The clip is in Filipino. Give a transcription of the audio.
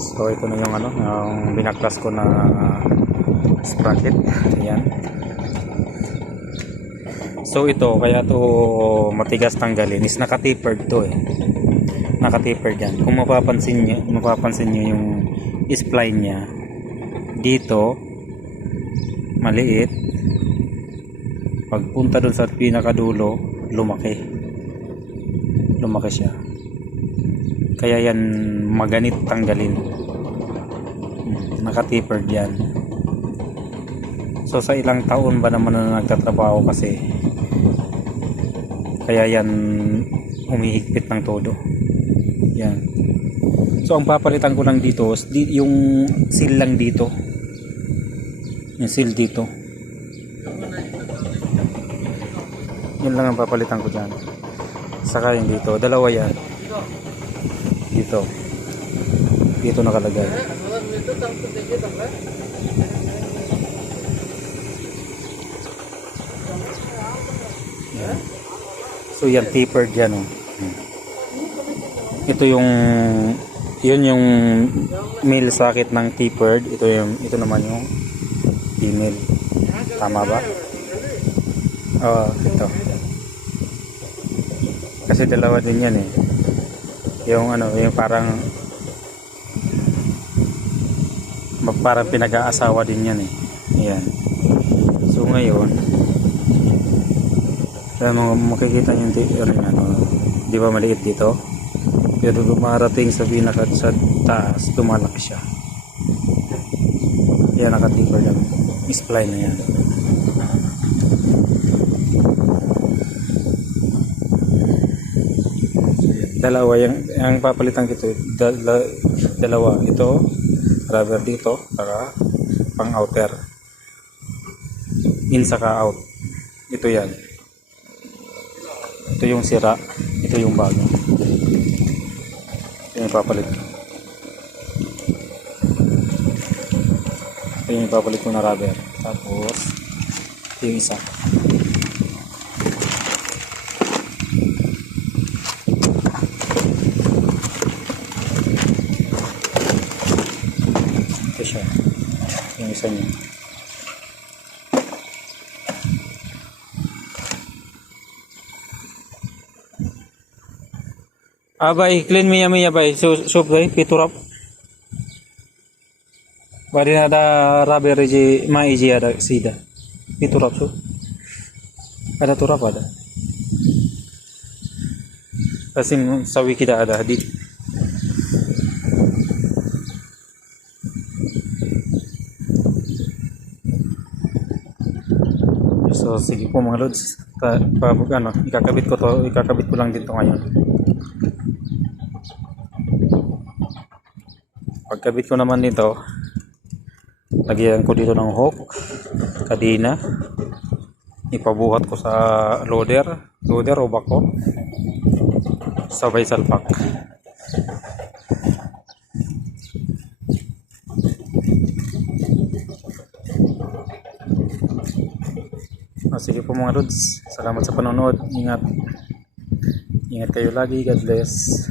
So ito na yung yung binaklas ko na sprocket. Ayan. So ito, kaya to matigas tanggalin is naka-tapered to eh. Naka-tapered yan. Kung mapapansin niyo yung spline niya dito maliit, pagpunta dun sa pinakadulo lumaki siya, kaya yan maganit tanggalin. Naka-tapered yan. So sa ilang taon ba naman na nagtatrabaho kasi, kaya yan humihigpit ng todo yan. So ang papalitan ko lang dito yung seal lang dito, yung seal dito, yun lang ang papalitan ko dyan. Saka yung dito, dalawa yan dito nakalagay. Yan. So yan tapered yan oh. Ito yung male socket ng tapered. Ito naman yung female. Tama ba? Ito. Kasi dalawa din yan eh. Yung parang pinag-aasawa din yan eh. Ayan. So ngayon, makikita nyo di ba maliit dito? Pero dumarating sa sa taas, tumalaki siya. Yan, nakatiper lang. Spline na yan. Dalawa yung papalitan kito. Dalawa ito, rubber dito, saka pang outer, in saka out. Ito yan, ito yung sira, ito yung bago. Ito yung papalit, ito yung papalit ko na rubber. Tapos ito yung isa. Siya yung isa niya. Abay, clean miya bay. Soup bay, piturap. Bari na da rubber ji maiji ada sida. Piturap so. Ada turap ada. Kasi sawi kita ada di. So sige po mga lods, ikakabit ko lang dito ngayon. Pagkabit ko naman dito, lagyan ko dito ng hook, kadina, ipabuhat ko sa loader o bako, sabay salpak. Sige po mga lods, salamat sa panonood. Ingat kayo lagi. God bless.